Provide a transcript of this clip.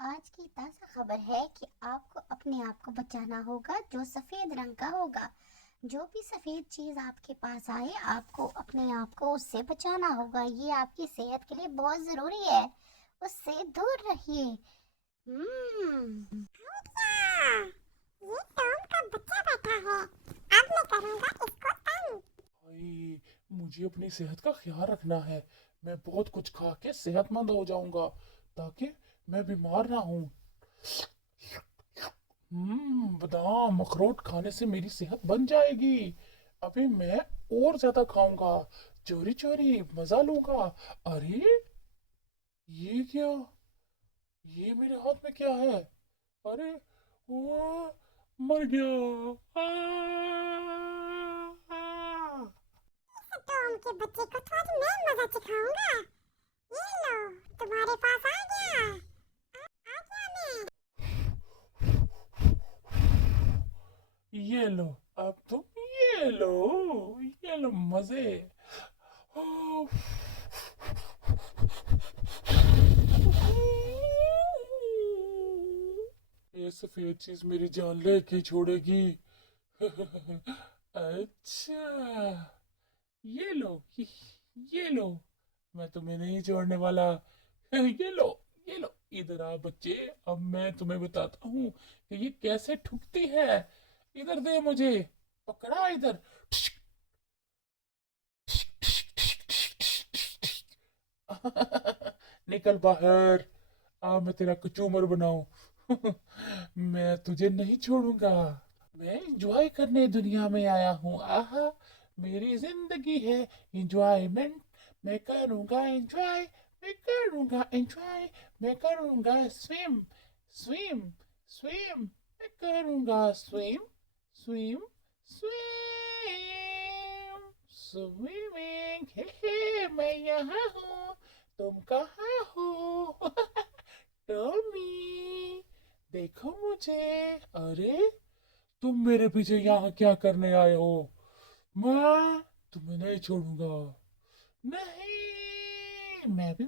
आज की ताज़ा खबर है कि आपको अपने आप को बचाना होगा जो सफेद रंग का होगा। जो भी सफेद चीज आपके पास आए आपको अपने आप को उससे बचाना होगा। ये आपकी सेहत के लिए बहुत जरूरी है। उससे दूर रहिए। भैया, ये टॉम का बच्चा बैठा है। अब मैं करूंगा इसको तंग। भाई, मुझे अपनी सेहत का ख्याल रखना है। मैं बहुत कुछ खा के सेहतमंद हो जाऊंगा ताकि मैं बीमार ना हूँ। बादाम अखरोट खाने से मेरी सेहत बन जाएगी। अभी मैं और ज्यादा खाऊंगा, चोरी चोरी मजा लूंगा। अरे, ये क्या? ये मेरे हाथ में क्या है? अरे, वो मर गया। टॉम के बच्चे को तो आज मैं मजा सिखाऊंगा। ये लो, तुम्हारे पास आ गया। आ गया मैं। ये लो, अब तुम ये लो मजे। ये सफेद चीज मेरी जान लेके छोड़ेगी। अच्छा, ये लो, ये लो, मैं तुम्हें नहीं छोड़ने वाला। ये लो, ये लो, इधर आ बच्चे। अब मैं तुम्हें बताता हूँ कि ये कैसे ठुकती है। इधर दे मुझे, पकड़ा इधर। निकल बाहर। आ, मैं तेरा कचूमर बनाऊं। मैं तुझे नहीं छोड़ूंगा। मैं एंजॉय करने दुनिया में आया हूँ। आहा, मेरी जिंदगी है एंजॉयमेंट। मैं करूंगा एंजॉय, मैं करूंगा एंजॉय, मैं करूंगा स्विम, स्विम, स्विम, मैं करूंगा स्विम, स्विम, स्विम, स्विमिंग। हे हे, मैं यहाँ हूँ, तुम कहाँ हो? टॉमी, देखो मुझे। अरे, तुम मेरे पीछे यहाँ क्या करने आए हो? मैं तुम्हें नहीं छोड़ूंगा। नहीं, मैं भी